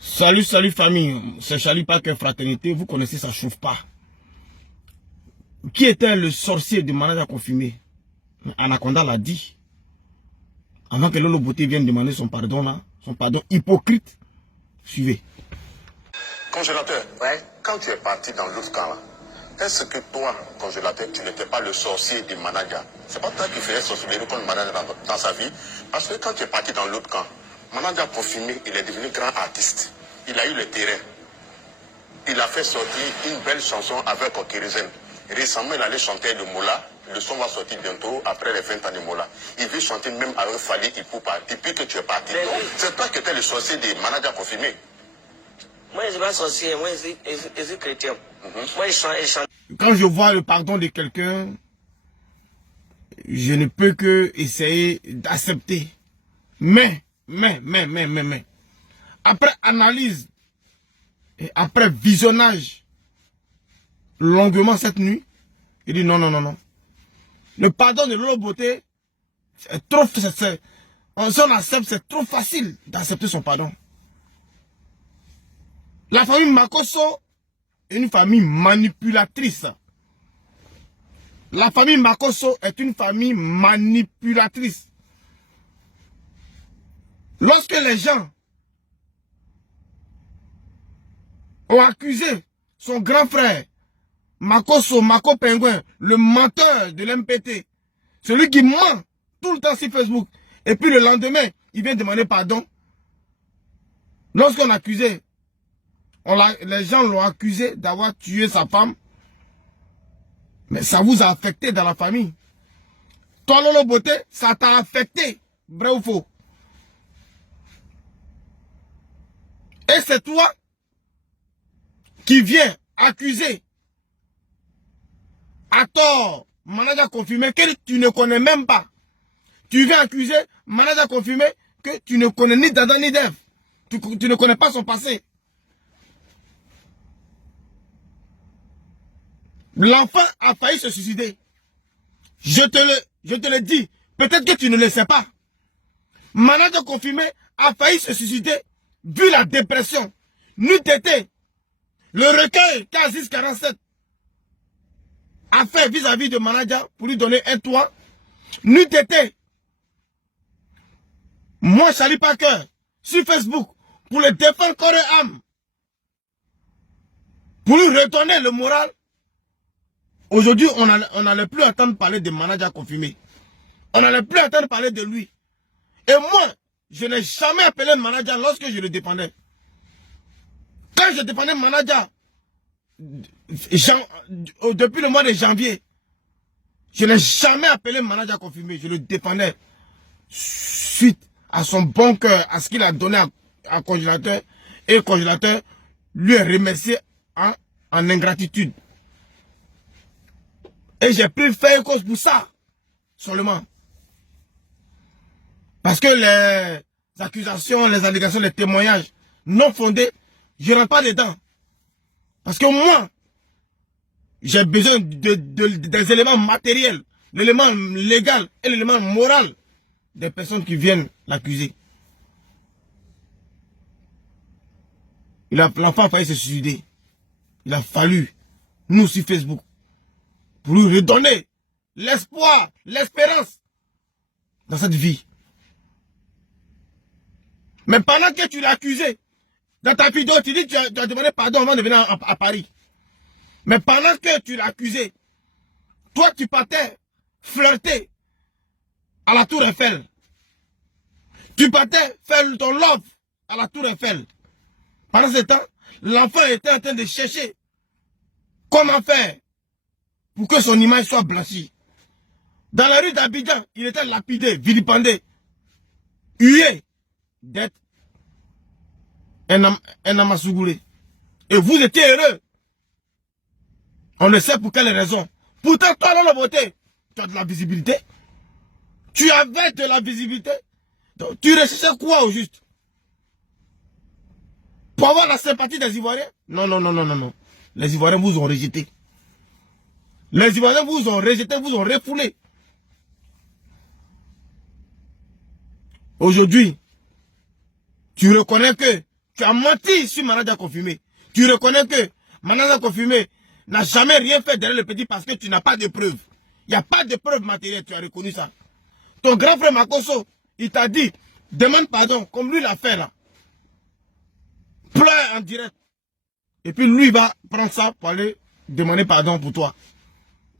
Salut, salut famille, c'est Charlie Parker Fraternité, vous connaissez ça chauffe pas. Qui était le sorcier du manager confirmé? Anaconda l'a dit. Avant que Lolo Beauté vienne demander son pardon là, son pardon hypocrite. Suivez. Congélateur, Ouais. quand tu es parti dans l'autre camp là, est-ce que toi, congélateur, tu n'étais pas le sorcier du manager? C'est pas toi qui faisais sorcellerie comme le manager dans sa vie. Parce que quand tu es parti dans l'autre camp, manager confirmé, il est devenu grand artiste. Il a eu le terrain. Il a fait sortir une belle chanson avec Okirizen. Récemment, il allait chanter le Mola. Le son va sortir bientôt, après les 20 ans de Mola. Il veut chanter même avec Fali Ipupa, depuis que tu es parti. C'est toi qui étais le sorcier des managers confirmés. Moi, je ne suis pas sorcier, moi, je suis chrétien. Moi, je chante. Quand je vois le pardon de quelqu'un, je ne peux que essayer d'accepter. Mais, après analyse et après visionnage longuement cette nuit, il dit non. Le pardon de Lolo Beauté, c'est trop, si on accepte, c'est trop facile d'accepter son pardon. La famille Makosso est une famille manipulatrice. La famille Makosso est une famille manipulatrice. Lorsque les gens ont accusé son grand frère, Makosso, Mako Pingouin, le menteur de l'MPT, celui qui ment tout le temps sur Facebook, et puis le lendemain, il vient demander pardon. Lorsqu'on accusait, les gens l'ont accusé d'avoir tué sa femme, mais ça vous a affecté dans la famille. Toi, Lolo Beauté, ça t'a affecté, vrai ou faux? Et c'est toi qui viens accuser à tort manager confirmé que tu ne connais même pas. Tu viens accuser manager confirmé que tu ne connais ni d'Adam ni d'Ève. Tu ne connais pas son passé. L'enfant a failli se suicider. Je te le dis. Peut-être que tu ne le sais pas. Manager confirmé a failli se suicider vu la dépression. N'eût été le recueil qu'Aziz 47 a fait vis-à-vis de manager pour lui donner un toit. N'eût été moi, Charlie Parker, sur Facebook, pour le défendre corps et âme, pour lui retourner le moral. Aujourd'hui, on n'allait plus entendre parler de manager confirmé. On n'allait plus entendre parler de lui. Et moi, je n'ai jamais appelé manager lorsque je le défendais. Quand je défendais manager, depuis le mois de janvier, je n'ai jamais appelé manager confirmé. Je le défendais suite à son bon cœur, à ce qu'il a donné à Congélateur. Et Congélateur lui a remercié en ingratitude. Et j'ai pris faire cause pour ça, seulement. Parce que les accusations, les allégations, les témoignages non fondés, je ne rentre pas dedans. Parce que moi, j'ai besoin des éléments matériels, l'élément légal et l'élément moral des personnes qui viennent l'accuser. L'enfant a failli se suicider. Il a fallu, nous sur Facebook, pour lui redonner l'espoir, l'espérance dans cette vie. Mais pendant que tu l'as accusé, dans ta vidéo, tu dis que tu as demandé pardon avant de venir à Paris. Mais pendant que tu l'as accusé, toi tu partais flirter à la Tour Eiffel. Tu partais faire ton love à la Tour Eiffel. Pendant ce temps, l'enfant était en train de chercher comment faire pour que son image soit blanchie. Dans la rue d'Abidjan, il était lapidé, vilipendé, hué d'être un Amasougoulé. Et vous étiez heureux. On ne sait pour quelle raison. Pourtant, toi, dans la beauté, tu as de la visibilité. Tu avais de la visibilité. Donc, tu recherchais quoi au juste? Pour avoir la sympathie des Ivoiriens? Non. Les Ivoiriens vous ont rejeté. Les Ivoiriens vous ont rejeté, vous ont refoulé. Aujourd'hui, tu reconnais que tu as menti sur Manaja Confirmé. Tu reconnais que Manaja Confirmé n'a jamais rien fait derrière le petit parce que tu n'as pas de preuves. Il n'y a pas de preuves matérielles, tu as reconnu ça. Ton grand frère Makosso, il t'a dit, demande pardon, comme lui l'a fait là. Pleure en direct. Et puis lui, il va prendre ça pour aller demander pardon pour toi.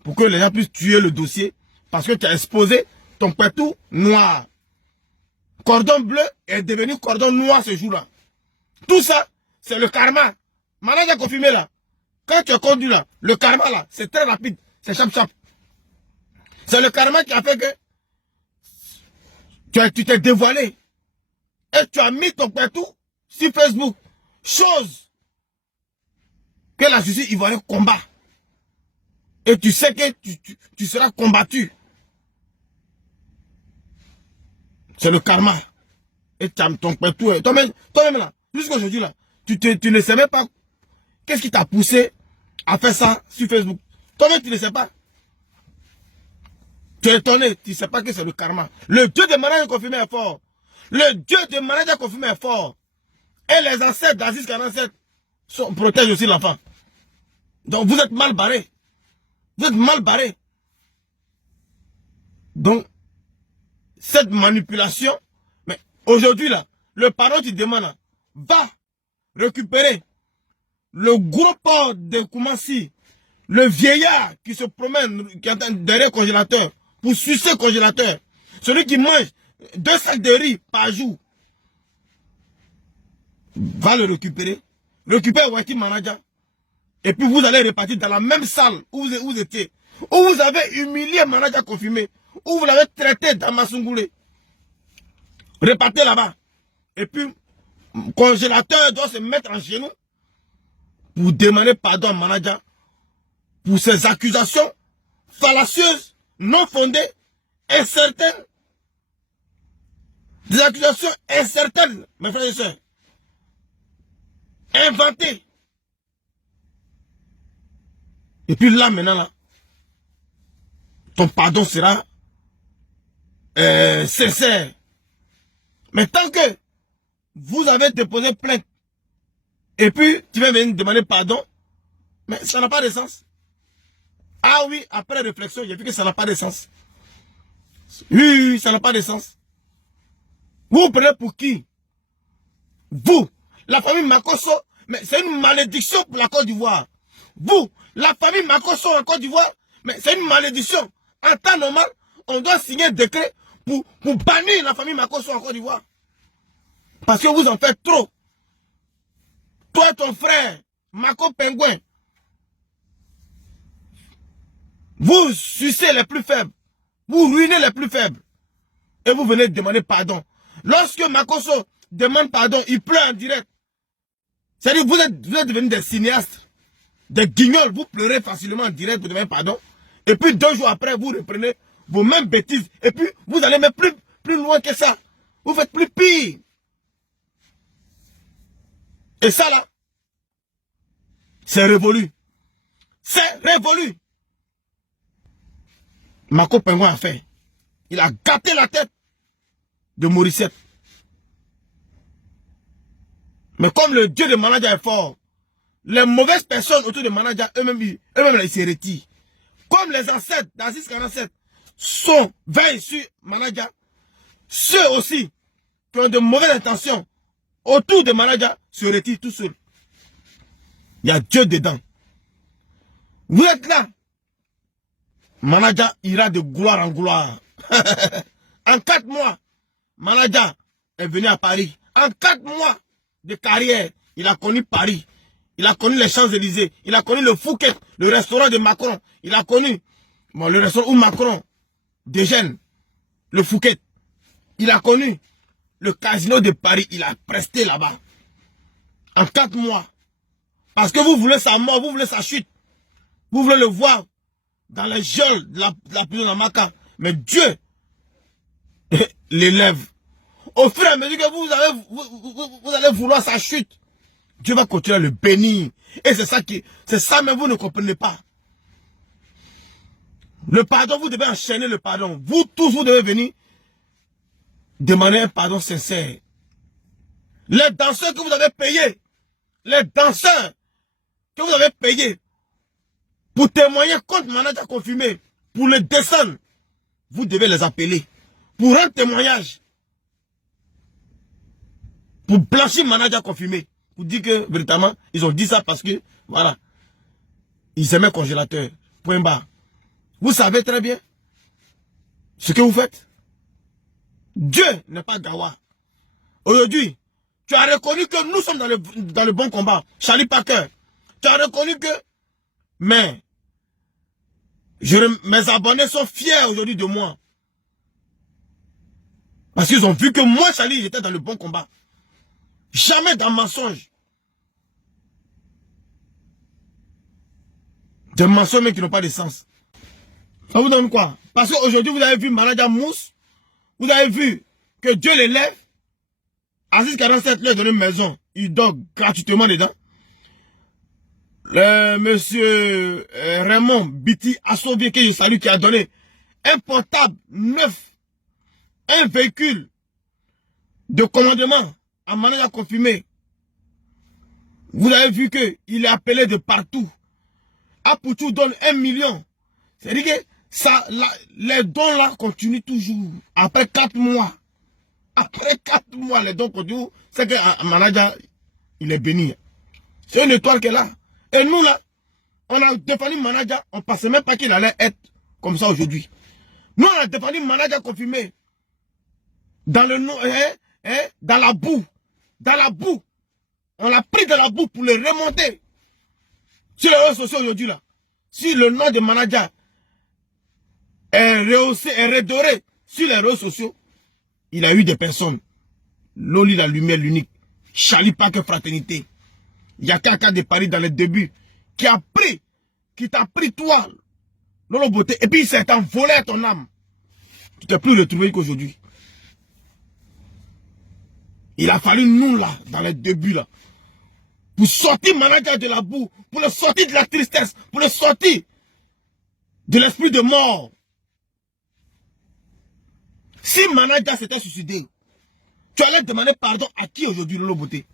Pour que les gens puissent tuer le dossier. Parce que tu as exposé ton pétou noir. Cordon bleu est devenu cordon noir ce jour-là. Tout ça, c'est le karma. Manaja Confirmé là. Quand tu es conduit là, le karma là, c'est très rapide. C'est chap-chap. C'est le karma qui a fait que tu t'es dévoilé. Et tu as mis ton pétou sur Facebook. Chose que la justice ivoirienne combat. Et tu sais que tu seras combattu. C'est le karma. Et tu as ton pétou. Toi-même là, jusqu'aujourd'hui là, tu ne sais même pas qu'est-ce qui t'a poussé à faire ça sur Facebook. Toi-même tu ne sais pas. Tu es étonné, tu ne sais pas que c'est le karma. Le Dieu de Manaja Confirmé est fort. Le Dieu de Manaja Confirmé est fort. Et les ancêtres d'Aziz 47 protègent aussi l'enfant. Donc vous êtes mal barré. Vous êtes mal barré. Donc, cette manipulation, mais aujourd'hui là, le parent qui demande là, va récupérer le gros porc de Koumassi, le vieillard qui se promène, qui est derrière le congélateur, pour sucer le congélateur. Celui qui mange 2 sacs de riz par jour. Va le récupérer. Récupère Wati Manaja. Et puis vous allez repartir dans la même salle où vous étiez. Où vous avez humilié Manaja Confirmé. Où vous l'avez traité d'Amasungoulé. Repartez là-bas. Et puis, le congélateur doit se mettre en genoux pour demander pardon à Manaja pour ces accusations fallacieuses, non fondées, incertaines. Des accusations incertaines, mes frères et sœurs. Inventées. Et puis là, maintenant, là, ton pardon sera sincère. Mais tant que vous avez déposé plainte, et puis tu vas venir demander pardon, mais ça n'a pas de sens. Ah oui, après réflexion, j'ai vu que ça n'a pas de sens. Oui, ça n'a pas de sens. Vous vous prenez pour qui? Vous, la famille Makosso, mais c'est une malédiction pour la Côte d'Ivoire. Vous, la famille Makosso en Côte d'Ivoire, mais c'est une malédiction. En temps normal, on doit signer un décret pour bannir la famille Makosso en Côte d'Ivoire. Parce que vous en faites trop. Toi et ton frère, Mako Pingouin, vous sucez les plus faibles. Vous ruinez les plus faibles. Et vous venez demander pardon. Lorsque Makosso demande pardon, il pleure en direct. C'est-à-dire que vous êtes devenus des cinéastes, des guignols. Vous pleurez facilement en direct pour demander pardon. Et puis 2 jours après, vous reprenez vos mêmes bêtises. Et puis, vous allez même plus loin que ça. Vous faites plus pire. Et ça là, c'est révolu. C'est révolu. Mako Pingouin a fait. Il a gâté la tête de Morissette. Mais comme le Dieu de Manaja est fort, les mauvaises personnes autour de Manaja, eux-mêmes, ils se retirent. Comme les ancêtres d'Aziz 47 veillent sur Manaja, ceux aussi qui ont de mauvaises intentions autour de Manaja se retirent tout seuls. Il y a Dieu dedans. Vous êtes là. Manaja ira de gloire en gloire. En 4 mois, Manaja est venu à Paris. En 4 mois de carrière, il a connu Paris. Il a connu les Champs-Élysées. Il a connu le Fouquet, le restaurant de Macron. Il a connu le restaurant où Macron déjeune, le Fouquet. Il a connu le casino de Paris. Il a presté là-bas. En 4 mois. Parce que vous voulez sa mort, vous voulez sa chute. Vous voulez le voir dans les geôles de la prison d'Amaka. Mais Dieu l'élève. Au fur et à mesure que vous allez vouloir sa chute, Dieu va continuer à le bénir. Et c'est ça même vous ne comprenez pas. Le pardon, vous devez enchaîner le pardon. Vous tous, vous devez venir demander un pardon sincère. Les danseurs que vous avez payés, les danseurs que vous avez payés pour témoigner contre manager confirmé, pour le descendre, vous devez les appeler pour un témoignage, pour blanchir manager confirmé, pour dire que véritablement ils ont dit ça parce que voilà, ils aimaient congélateur. Point barre. Vous savez très bien ce que vous faites. Dieu n'est pas Gawa. Aujourd'hui, tu as reconnu que nous sommes dans le bon combat. Charlie Parker, tu as reconnu que, mais mes abonnés sont fiers aujourd'hui de moi. Parce qu'ils ont vu que moi, Charlie, j'étais dans le bon combat. Jamais dans mensonge. Des mensonges mais qui n'ont pas de sens. Ça vous donne quoi? Parce qu'aujourd'hui, vous avez vu Manager Mousse. Vous avez vu que Dieu l'élève. Aziz 47 lui a donné une maison. Il dort gratuitement dedans. Monsieur Raymond Biti Assovié, que je salue, qui a donné un portable neuf, un véhicule de commandement à manager confirmé. Vous avez vu qu'il est appelé de partout. Apoutou donne 1 million. C'est-à-dire que ça, les dons là continuent toujours. Après 4 mois. Après 4 mois, les dons continuent. C'est qu'un manager, il est béni. C'est une étoile qui est là. Et nous là, on a défendu manager, on ne pensait même pas qu'il allait être comme ça aujourd'hui. Nous, on a défendu manager confirmé. Dans le nom, dans la boue. Dans la boue. On l'a pris dans la boue pour le remonter. Sur les réseaux sociaux aujourd'hui là. Si le nom de manager est rehaussé, est redoré sur les réseaux sociaux, il a eu des personnes. Loli la lumière, l'unique. Charlie Parker Fraternité. Il y a quelqu'un de Paris dans les débuts qui t'a pris toi, Lolo Beauté, et puis il s'est envolé à ton âme. Tu t'es plus retrouvé qu'aujourd'hui. Il a fallu nous là, dans les débuts là, pour sortir manager de la boue, pour le sortir de la tristesse, pour le sortir de l'esprit de mort. Si manager s'était suicidé, tu allais demander pardon à qui aujourd'hui, Lolo Beauté?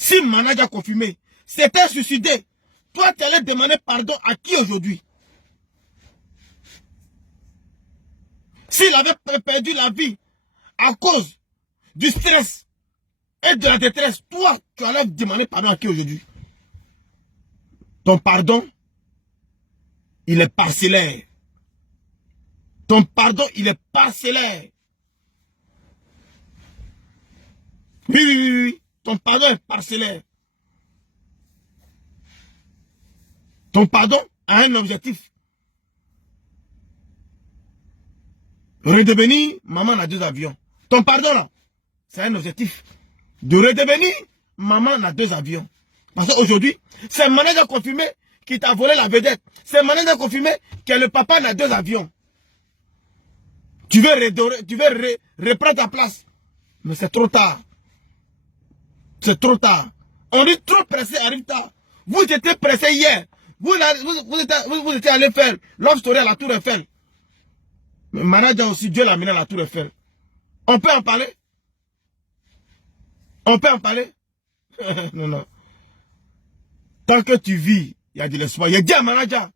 Si manager confirmé s'était suicidé, toi tu allais demander pardon à qui aujourd'hui? S'il avait perdu la vie à cause du stress et de la détresse, toi tu allais demander pardon à qui aujourd'hui? Ton pardon, il est parcellaire. Ton pardon, il est parcellaire. Oui. Ton pardon est parcellaire. Ton pardon a un objectif. Redevenir maman a 2 avions. Ton pardon là, c'est un objectif. De redevenir maman a 2 avions. Parce qu'aujourd'hui, c'est un manager confirmé qui t'a volé la vedette. C'est un manager confirmé que le papa a 2 avions. Tu veux redorer, tu veux reprendre ta place. Mais c'est trop tard. C'est trop tard. On dit trop pressé, arrive tard. Vous étiez pressé hier. Vous étiez allé faire Love Story à la Tour Eiffel. Mais manager aussi, Dieu l'a amené à la Tour Eiffel. On peut en parler? On peut en parler? Non. Tant que tu vis, il y a de l'espoir. Il a dit à manager,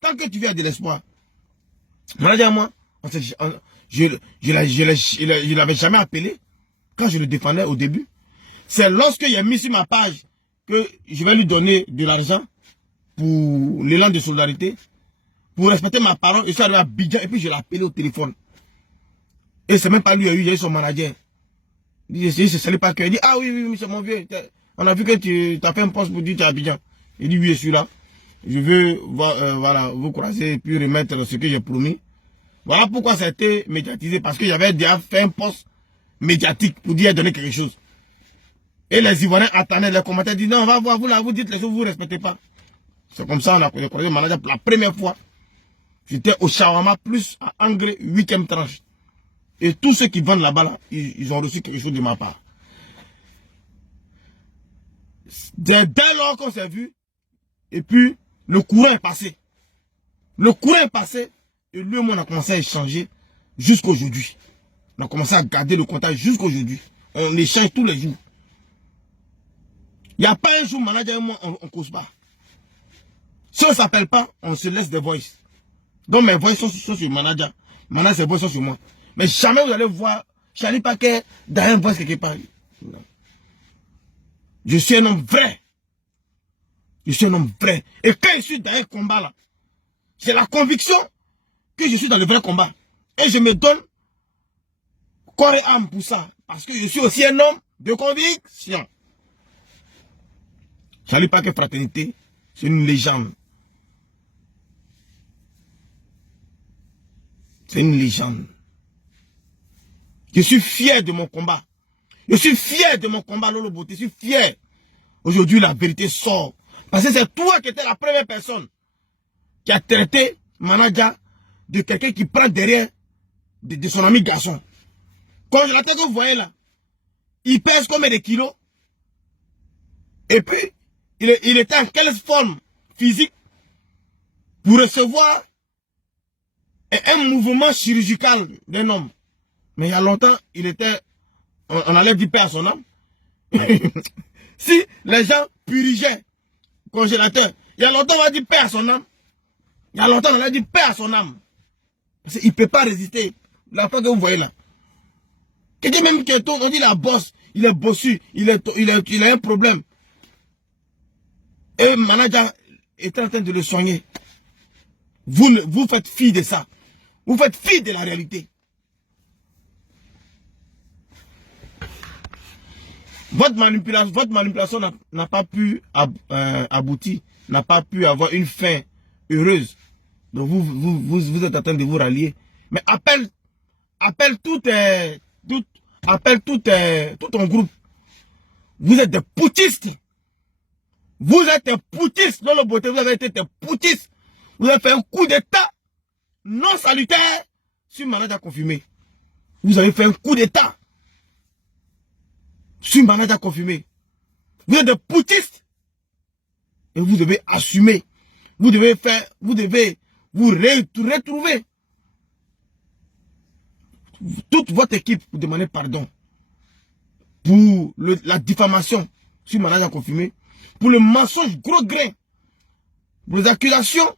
tant que tu vis, il y a de l'espoir. Manager, moi, je l'avais jamais appelé quand je le défendais au début. C'est lorsqu'il a mis sur ma page que je vais lui donner de l'argent pour l'élan de solidarité, pour respecter ma parole. Je suis arrivé à Bidjan et puis je l'ai appelé au téléphone. Et c'est même pas lui qui a eu, il y a eu son manager. Il dit, c'est Charlie Parker. Il dit, ah oui, c'est mon vieux. On a vu que tu as fait un poste pour dire que tu es à Bidjan. Il dit, oui, je suis là. Je veux voilà, vous croiser et puis remettre ce que j'ai promis. Voilà pourquoi ça a été médiatisé. Parce qu'il y avait déjà fait un poste médiatique pour dire donner quelque chose. Et les Ivoiriens attendaient les commentaires, disent non, on va voir, vous là, vous dites les choses, vous ne respectez pas. C'est comme ça, on a croisé le manager pour la première fois. J'étais au Shawarma plus à Angré, 8e tranche. Et tous ceux qui vendent là-bas, là, ils ont reçu quelque chose de ma part. Dès lors qu'on s'est vu, et puis le courant est passé. Le courant est passé, et lui et moi on a commencé à échanger jusqu'à aujourd'hui. On a commencé à garder le contact jusqu'à aujourd'hui. On échange tous les jours. Il n'y a pas un jour, manager et moi, on cause pas. Si on ne s'appelle pas, on se laisse des voices. Donc mes voix sont sur le manager. Maintenant, ses voix sont sur moi. Mais jamais vous allez voir Charlie Paquet dans un voice quelque part. Non. Je suis un homme vrai. Je suis un homme vrai. Et quand je suis dans un combat là, c'est la conviction que je suis dans le vrai combat. Et je me donne corps et âme pour ça. Parce que je suis aussi un homme de conviction. Charlie Paquet Fraternité, c'est une légende. C'est une légende. Je suis fier de mon combat. Je suis fier de mon combat, Lolo Beauté. Je suis fier. Aujourd'hui, la vérité sort. Parce que c'est toi qui étais la première personne qui a traité Manaja de quelqu'un qui prend derrière de son ami garçon. Congélateur que vous voyez là, il pèse combien de kilos? Et puis, il était en quelle forme physique pour recevoir un mouvement chirurgical d'un homme. Mais il y a longtemps, il était, on allait dire paix à son âme. Si les gens purgeaient congélateur, il y a longtemps on va dire paix à son âme. Il y a longtemps on allait dire paix à son âme. Parce qu'il ne peut pas résister. La fois que vous voyez là. Quelqu'un même qui est on dit la bosse, il est bossu, il a un problème. Et le manager est en train de le soigner. Vous faites fi de ça. Vous faites fi de la réalité. Votre manipulation n'a pas pu aboutir, n'a pas pu avoir une fin heureuse. Donc vous êtes en train de vous rallier. Mais appelle tout ton groupe. Vous êtes des poutistes. Vous êtes des poutistes. Dans le beauté, vous avez été des poutistes. Vous avez fait un coup d'état non salutaire sur Manaja confirmé. Vous avez fait un coup d'état sur Manaja confirmé. Vous êtes des poutistes. Et vous devez assumer. Vous devez vous retrouver. Toute votre équipe vous demandez pardon pour la diffamation sur Manaja confirmé, pour le mensonge gros grain, pour les accusations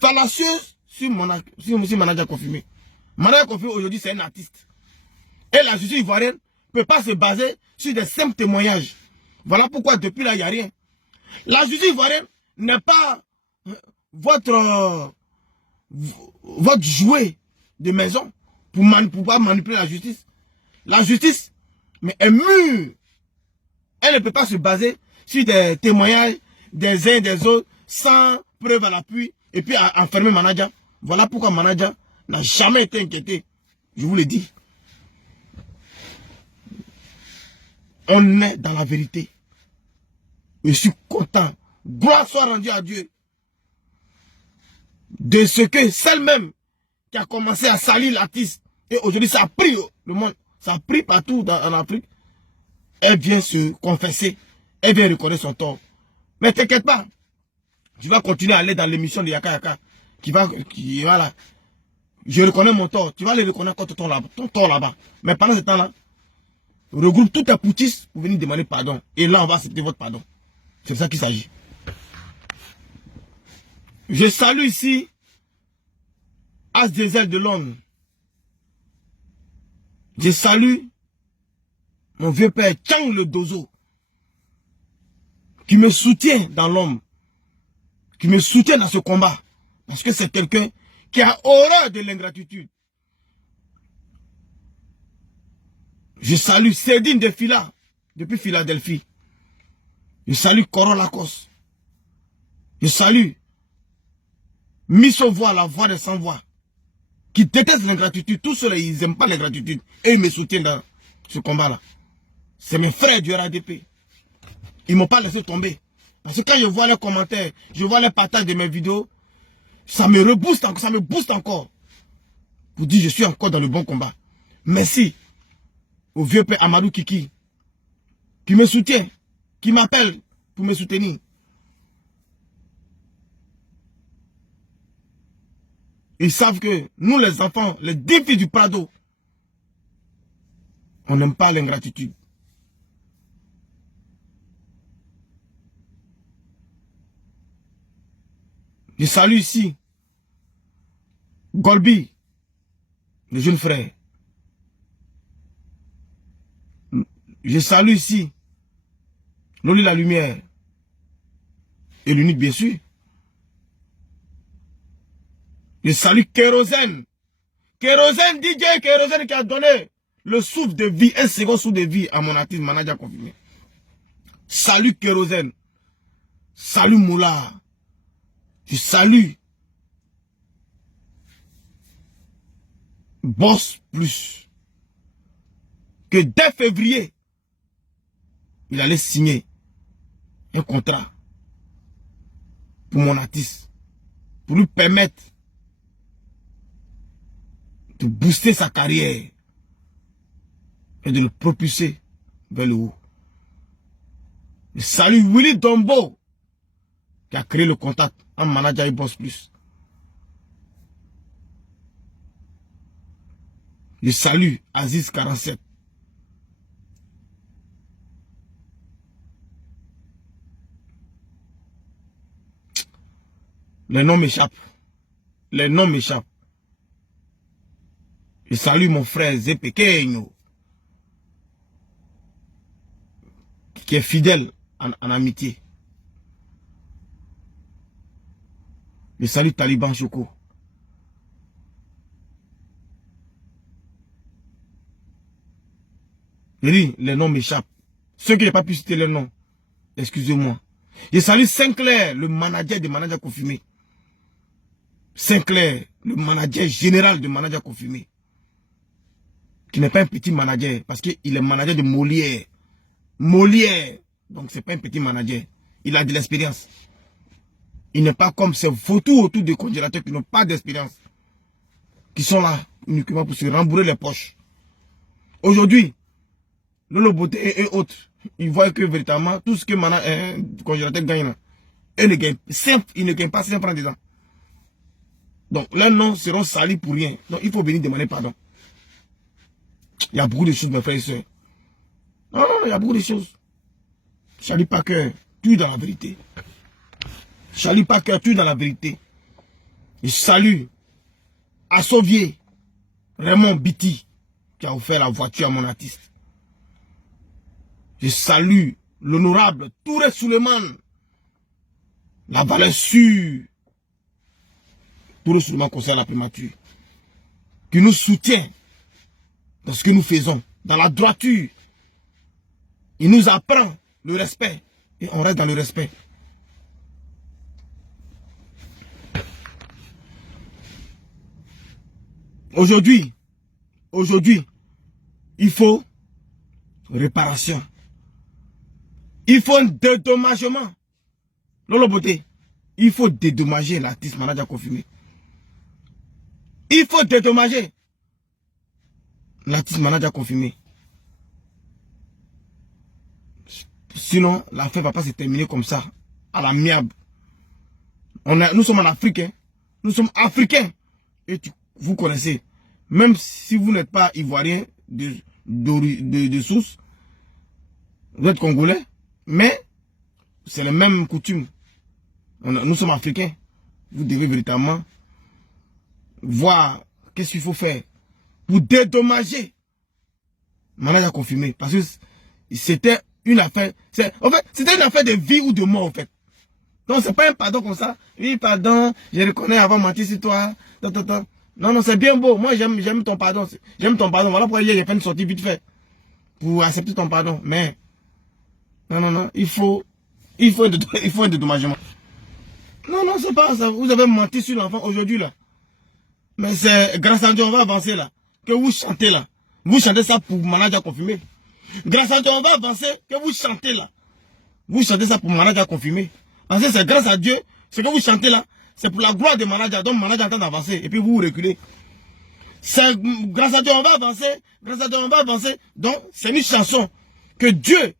fallacieuses sur Manaja confirmé. Manaja confirmé aujourd'hui c'est un artiste. Et la justice ivoirienne ne peut pas se baser sur des simples témoignages. Voilà pourquoi depuis là il n'y a rien. La justice ivoirienne n'est pas votre jouet de maison pour pouvoir manipuler la justice. La justice est mûre. Elle ne peut pas se baser sur des témoignages des uns et des autres sans preuve à l'appui et puis enfermer Manaja. Voilà pourquoi Manaja n'a jamais été inquiété. Je vous le dis. On est dans la vérité. Je suis content. Gloire soit rendue à Dieu. De ce que celle même qui a commencé à salir l'artiste. Et aujourd'hui ça a pris le monde. Ça a pris partout en Afrique. Elle vient se confesser. Elle vient reconnaître son tort. Mais t'inquiète pas. Je vais continuer à aller dans l'émission de Yaka Yaka. Voilà. Je reconnais mon tort. Tu vas le reconnaître quand ton tort là-bas. Mais pendant ce temps-là, regroupe tout ta poutiste pour venir demander pardon. Et là, on va accepter votre pardon. C'est de ça qu'il s'agit. Je salue ici As Diesel de Londres. Je salue mon vieux père Chang le Dozo, qui me soutient dans l'homme, qui me soutient dans ce combat. Parce que c'est quelqu'un qui a horreur de l'ingratitude. Je salue Cédine de Fila, depuis Philadelphie. Je salue Coro Lacoste. Je salue Missovoix, la voix des sans-voix, qui détestent l'ingratitude. Tous ceux-là, ils n'aiment pas l'ingratitude. Et ils me soutiennent dans ce combat-là. C'est mes frères du RADP. Ils ne m'ont pas laissé tomber. Parce que quand je vois leurs commentaires, je vois les partages de mes vidéos, ça me rebooste encore, ça me booste encore. Pour dire, je suis encore dans le bon combat. Merci au vieux père Amadou Kiki, qui me soutient, qui m'appelle pour me soutenir. Ils savent que nous les enfants, les 10 filles du Prado, on n'aime pas l'ingratitude. Je salue ici Golby, le jeune frère. Je salue ici Loli la lumière. Et l'unique, bien sûr. Je salue Kérosène. Kérosène, DJ Kérosène qui a donné le souffle de vie, un second souffle de vie à mon artiste manager confirmé. Salut Kérosène. Salut Moula. Je salue Boss Plus. Que dès février, il allait signer un contrat pour mon artiste. Pour lui permettre de booster sa carrière et de le propulser vers le haut. Je salue Willy Dombo qui a créé le contact entre manager et Boss Plus. Je salue Aziz 47. Les noms m'échappent. Les noms m'échappent. Je salue mon frère Zé Pequeño, qui est fidèle en amitié. Je salue Taliban Choco. Je dis, les noms m'échappent. Ceux qui n'ont pas pu citer les noms, excusez-moi. Je salue Sinclair, le manager des managers confirmés. Sinclair, le manager général de manager confirmé. Qui n'est pas un petit manager, parce qu'il est manager de Molière. Molière. Donc c'est pas un petit manager. Il a de l'expérience. Il n'est pas comme ces photos autour des congélateurs qui n'ont pas d'expérience. Qui sont là uniquement pour se rembourrer les poches. Aujourd'hui, Lolo Beauté et autres, ils voient que véritablement, tout ce que un congélateur gagne là, ils ne gagnent pas 5 francs dedans. Donc leurs noms seront salis pour rien. Donc il faut venir demander pardon. Il y a beaucoup de choses, mes frères et sœurs. Non, il y a beaucoup de choses. Charlie Parker, tu es dans la vérité. Charlie Parker, tu es dans la vérité. Je salue Assovier, Raymond Biti, qui a offert la voiture à mon artiste. Je salue l'honorable Touré Suleiman, la valeur sûre. Touré Suleiman concerne la primature, qui nous soutient dans ce que nous faisons, dans la droiture. Il nous apprend le respect et on reste dans le respect. Aujourd'hui, il faut réparation. Il faut un dédommagement. Lolo Beauté, il faut dédommager l'artiste manager confirmé. Il faut dédommager l'artiste manager confirmé. Sinon, l'affaire ne va pas se terminer comme ça, à l'amiable. Nous sommes en Afrique, hein. Nous sommes africains. Et vous connaissez, même si vous n'êtes pas ivoirien de source, vous êtes congolais, mais c'est les mêmes coutumes. Nous sommes africains. Vous devez véritablement voir qu'est-ce qu'il faut faire pour dédommager manager confirmé. Parce que c'était une affaire, en fait, c'était une affaire de vie ou de mort, en fait. Donc, c'est pas un pardon comme ça. Oui, pardon, je reconnais avoir menti sur toi. Non, non, c'est bien beau. Moi, j'aime ton pardon. J'aime ton pardon. Voilà pourquoi hier, j'ai fait une sortie vite fait. Pour accepter ton pardon. Mais, non, il faut un dédommagement. Non, c'est pas ça. Vous avez menti sur l'enfant aujourd'hui, là. Mais c'est grâce à Dieu, on va avancer, là. Que vous chantez, là. Vous chantez ça pour manager confirmé. Grâce à Dieu, on va avancer. Que vous chantez, là. Vous chantez ça pour manager confirmé. Parce que c'est grâce à Dieu. Ce que vous chantez, là, c'est pour la gloire de manager. Donc, manager est en train d'avancer. Et puis, vous reculez. C'est grâce à Dieu, on va avancer. Grâce à Dieu, on va avancer. Donc, c'est une chanson. Que Dieu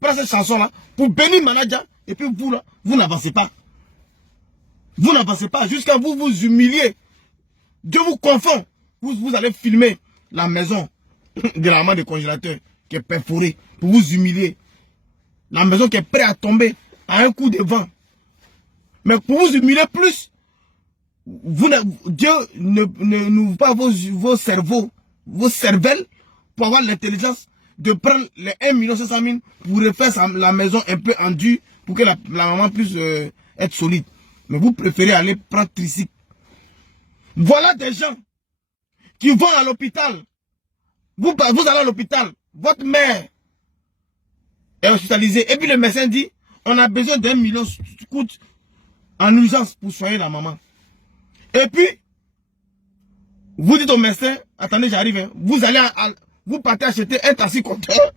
prend cette chanson-là pour bénir manager. Et puis, vous, là, vous n'avancez pas. Vous n'avancez pas jusqu'à vous vous humilier. Dieu vous confond. Vous allez filmer la maison de la main de congélateur qui est perforée pour vous humilier. La maison qui est prête à tomber à un coup de vent. Mais pour vous humilier plus, Dieu n'ouvre pas vos cerveaux, vos cervelles, pour avoir l'intelligence de prendre les 1 500 000 pour refaire la maison un peu endue, pour que la maman puisse être solide. Mais vous préférez aller prendre tricycle. Voilà des gens qui vont à l'hôpital. Vous allez à l'hôpital, votre mère est hospitalisée. Et puis le médecin dit, on a besoin d'1 million coûte en urgence pour soigner la maman. Et puis, vous dites au médecin, attendez, j'arrive. Hein. Vous partez acheter un taxi compteur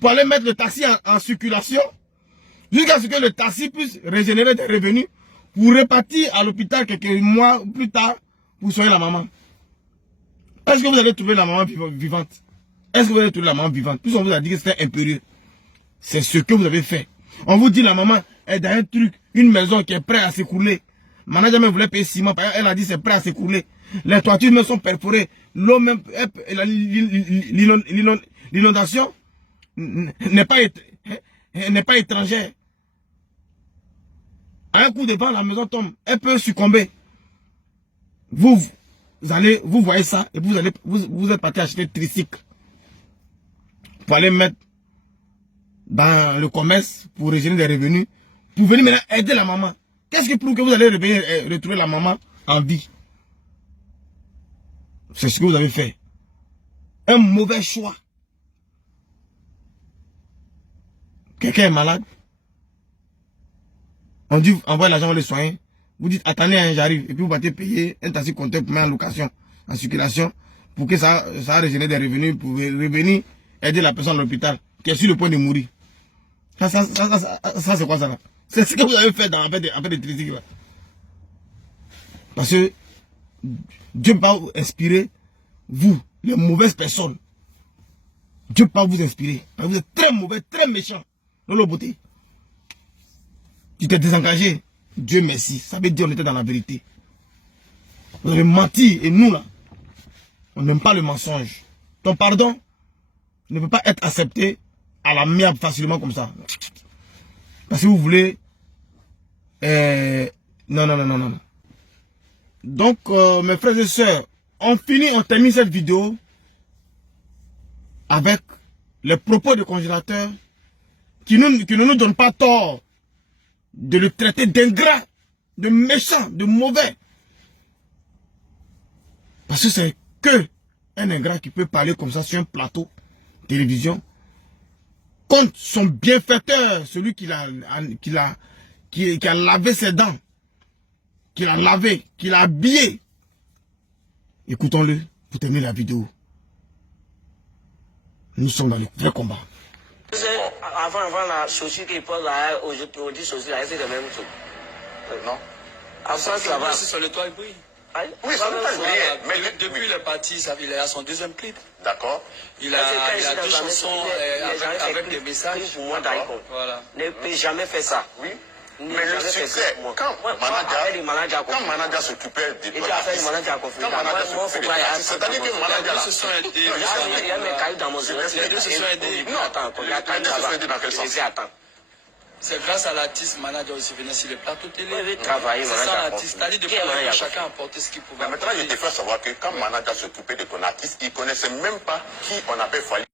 pour aller mettre le taxi en circulation jusqu'à ce que le taxi puisse régénérer des revenus pour repartir à l'hôpital quelques mois plus tard pour soigner la maman. Est-ce que vous allez trouver la maman vivante? Est-ce que vous allez trouver la maman vivante? Puisqu'on vous a dit que c'était impérieux. C'est ce que vous avez fait. On vous dit la maman est dans un truc, une maison qui est prête à s'écrouler. Manager même voulait payer 6 mois. Elle a dit c'est prêt à s'écrouler. Les toitures même sont perforées. L'eau même, l'inondation n'est pas étrangère. À un coup de vent, la maison tombe. Elle peut succomber. Vous voyez ça et vous êtes parti acheter tricycle pour aller mettre dans le commerce pour régénérer des revenus, pour venir maintenant aider la maman. Qu'est-ce qui prouve que vous allez retrouver la maman en vie? C'est ce que vous avez fait. Un mauvais choix. Quelqu'un est malade. On dit, envoie l'argent, on le soigne. Vous dites, attendez, hein, j'arrive. Et puis vous partez payer un taxi compteur pour mettre en location, en circulation, pour que ça régénère des revenus, pour revenir aider la personne à l'hôpital, qui est sur le point de mourir. Ça c'est quoi ça là? C'est ce que vous avez fait dans affaire des tricycles là. Parce que Dieu ne peut pas vous inspirer, vous, les mauvaises personnes. Dieu ne peut pas vous inspirer. Vous êtes très mauvais, très méchant. Dans l'eau beauté. Tu t'es désengagé. Dieu merci. Ça veut dire qu'on était dans la vérité. Vous avez menti. Et nous là, on n'aime pas le mensonge. Ton pardon ne peut pas être accepté à la miable facilement comme ça. Parce que vous voulez... Non. Donc, mes frères et sœurs, on termine cette vidéo avec les propos du congélateur qui ne nous donnent pas tort de le traiter d'ingrat, de méchant, de mauvais. Parce que c'est que un ingrat qui peut parler comme ça sur un plateau télévision contre son bienfaiteur, celui qui a lavé ses dents, qui l'a lavé, qui l'a habillé. Écoutons-le pour terminer la vidéo. Nous sommes dans le vrai combat. Avant la chaussure qu'il porte là, aujourd'hui chaussure là, c'est le même truc. Non. Avant ça va. C'est sur le toit, il brille. Oui, ça ne peut pas briller. Mais depuis il est parti, il est à son 2e clip. D'accord. Il a 2 chansons avec des messages. Pour moi, d'accord. Voilà. Ne peut jamais faire ça. Oui. Mais le succès, quand manager s'occupait des toilettes, c'est-à-dire que manager se sont aidés. Il y a mes cailloux dans mon zéro. Les deux se sont aidés. Non, les deux se sont aidés dans quel sens? C'est grâce à l'artiste manager aussi venir sur les plateaux télé. C'est ça l'artiste. C'est-à-dire de chacun apporter ce qu'il pouvait. Maintenant, je te fais savoir que quand manager s'occupait de ton artiste, il ne connaissait même pas qui on appelle Fali.